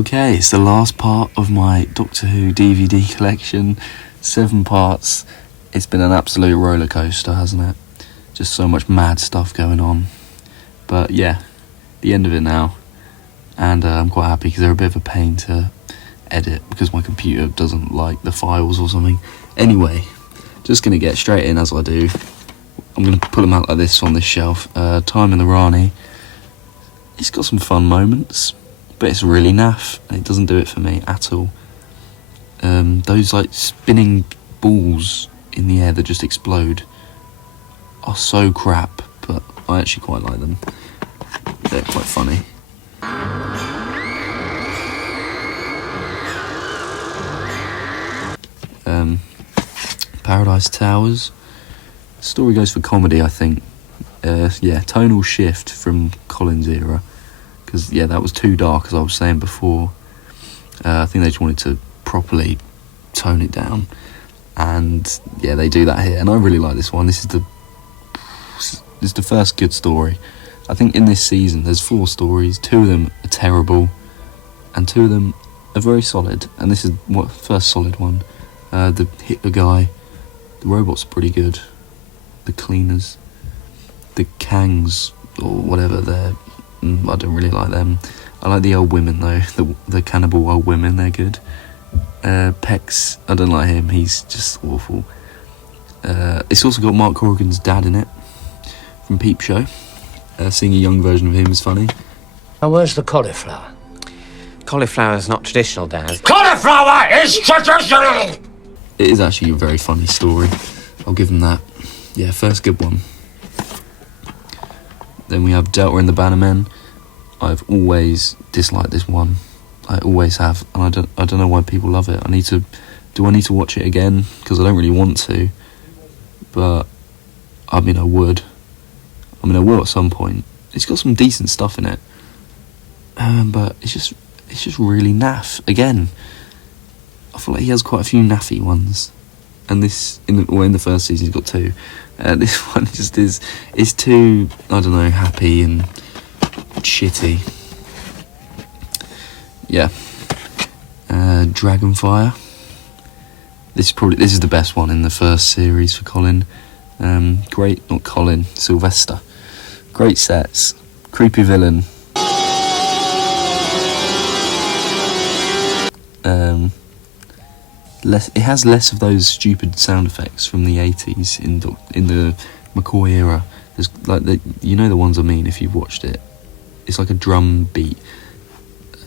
Okay, it's the last part of my Doctor Who DVD collection. 7 parts. It's been an absolute roller coaster, hasn't it? Just so much mad stuff going on. But yeah, the end of it now. And I'm quite happy because they're a bit of a pain to edit because my computer doesn't like the files or something. Anyway, just going to get straight in as I do. I'm going to put them out like this on this shelf. Time in the Rani. It's got some fun moments, but it's really naff, and it doesn't do it for me at all. Those like spinning balls in the air that just explode are so crap, but I actually quite like them. They're quite funny. Paradise Towers. Story goes for comedy, I think. Tonal shift from Colin's era. Because, that was too dark, as I was saying before. I think they just wanted to properly tone it down. And, they do that here. And I really like this one. This is the first good story. I think in this season, there's 4 stories. 2 of them are terrible. And 2 of them are very solid. And this is what first solid one. The Hitler guy. The robots are pretty good. The cleaners. The Kangs, or whatever they're... I don't really like them. I like the old women though, the cannibal old women, they're good. Pex, I don't like him, he's just awful. It's also got Mark Corrigan's dad in it, from Peep Show. Seeing a young version of him is funny. Now where's the cauliflower? Cauliflower is not traditional, Dad. Cauliflower is traditional! It is actually a very funny story, I'll give them that. Yeah, first good one. Then we have Delta and the Bannermen. I've always disliked this one. I always have, and I don't know why people love it. Do I need to watch it again? Because I don't really want to. But I would. I will at some point. It's got some decent stuff in it. But it's just really naff. Again, I feel like he has quite a few naffy ones. And this, in the first season, he's got 2. This one just is too, I don't know, happy and shitty. Yeah. Dragonfire. This is the best one in the first series for Colin. Sylvester. Great sets. Creepy villain. It has less of those stupid sound effects from the 80s in the McCoy era. There's like the ones I mean if you've watched it. It's like a drum beat.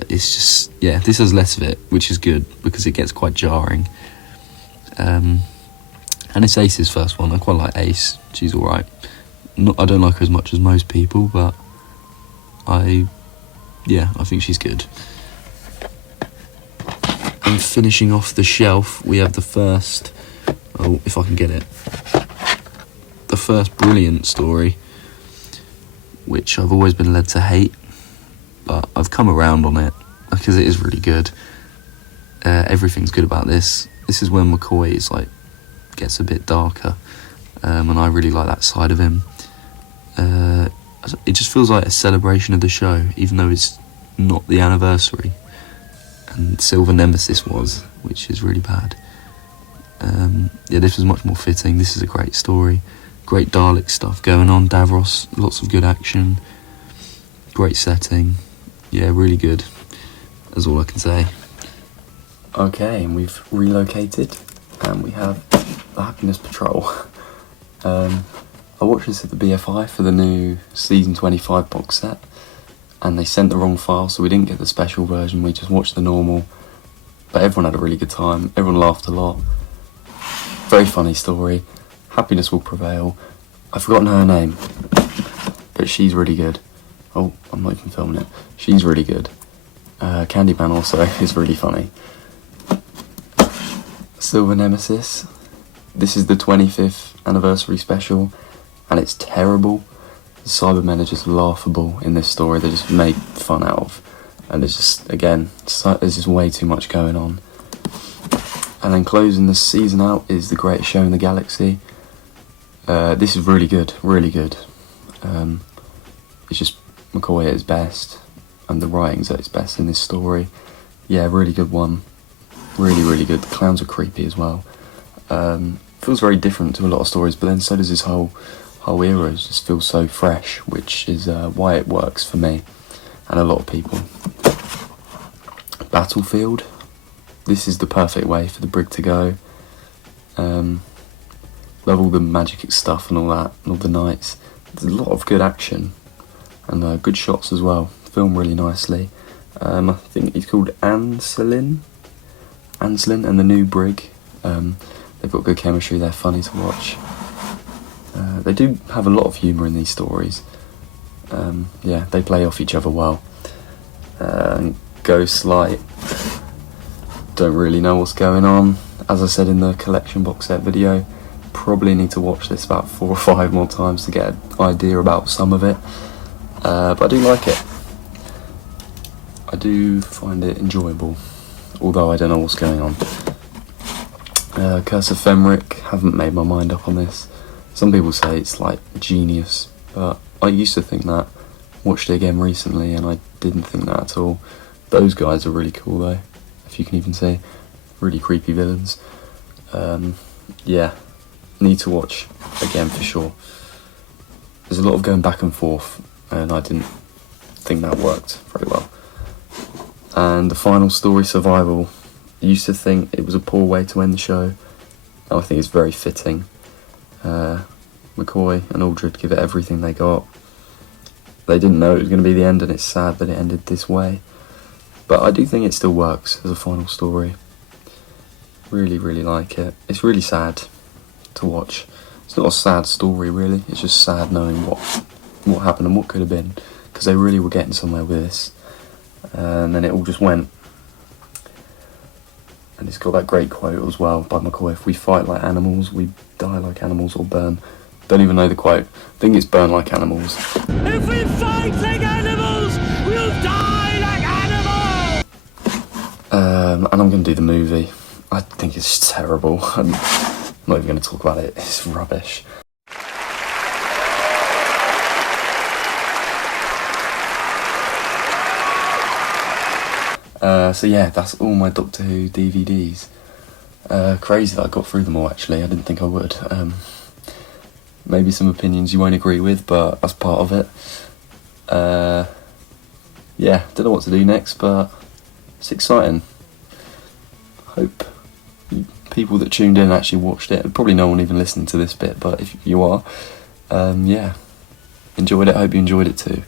It's just this has less of it, which is good because it gets quite jarring. And it's Ace's first one. I quite like Ace. She's all right. I don't like her as much as most people, but I think she's good. And finishing off the shelf, we have the first... Oh, if I can get it. The first brilliant story, which I've always been led to hate, but I've come around on it, because it is really good. Everything's good about this. This is when McCoy gets a bit darker, and I really like that side of him. It just feels like a celebration of the show, even though it's not the anniversary. And Silver Nemesis was, which is really bad. This was much more fitting. This is a great story. Great Dalek stuff going on. Davros, lots of good action. Great setting. Yeah, really good. That's all I can say. Okay, and we've relocated, and we have the Happiness Patrol. I watched this at the BFI for the new Season 25 box set. And they sent the wrong file, so we didn't get the special version, we just watched the normal. But everyone had a really good time, everyone laughed a lot. Very funny story. Happiness will prevail. I've forgotten her name, but she's really good. Oh, I'm not even filming it. She's really good. Candyman also is really funny. Silver Nemesis. This is the 25th anniversary special, and it's terrible. The Cybermen are just laughable in this story. They just make fun out of. And it's just, again, there's just way too much going on. And then closing the season out is The Greatest Show in the Galaxy. This is really good, really good. It's just McCoy at his best, and the writing's at its best in this story. yeah, really good one. Really, really good. The clowns are creepy as well. Feels very different to a lot of stories, but then so does this whole era. It just feels so fresh, which is why it works for me and a lot of people. Battlefield. This is the perfect way for the brig to go. Love all the magic stuff and all that, and all the knights. There's a lot of good action and good shots as well. Filmed really nicely. I think he's called Anselin and the new brig. They've got good chemistry. They're funny to watch. They do have a lot of humour in these stories. Yeah, they play off each other well. Ghostlight. Don't really know what's going on. As I said in the collection box set video, probably need to watch this about 4 or 5 more times to get an idea about some of it. But I do like it. I do find it enjoyable, although I don't know what's going on. Curse of Fenric, haven't made my mind up on this. Some people say it's like genius, but I used to think that. Watched it again recently and I didn't think that at all. Those guys are really cool though, if you can even see. Really creepy villains. Yeah, need to watch again for sure. There's a lot of going back and forth and I didn't think that worked very well. And the final story, Survival. I used to think it was a poor way to end the show. Now I think it's very fitting. McCoy and Aldred give it everything they got. They didn't know it was going to be the end and it's sad that it ended this way. But I do think it still works as a final story. Really, really like it. It's really sad to watch. It's not a sad story really, it's just sad knowing what happened and what could have been. Because they really were getting somewhere with this. And then it all just went. And it's got that great quote as well by McCoy: if we fight like animals, we die like animals or burn. Don't even know the quote. I think it's burn like animals. If we fight like animals, we'll die like animals! And I'm going to do the movie. I think it's terrible. I'm not even going to talk about it. It's rubbish. So yeah, that's all my Doctor Who DVDs. Crazy that I got through them all actually, I didn't think I would. Maybe some opinions you won't agree with, but that's part of it. Yeah, don't know what to do next, but it's exciting. Hope people that tuned in actually watched it. Probably no one even listening to this bit, but if you are, yeah, enjoyed it. I hope you enjoyed it too.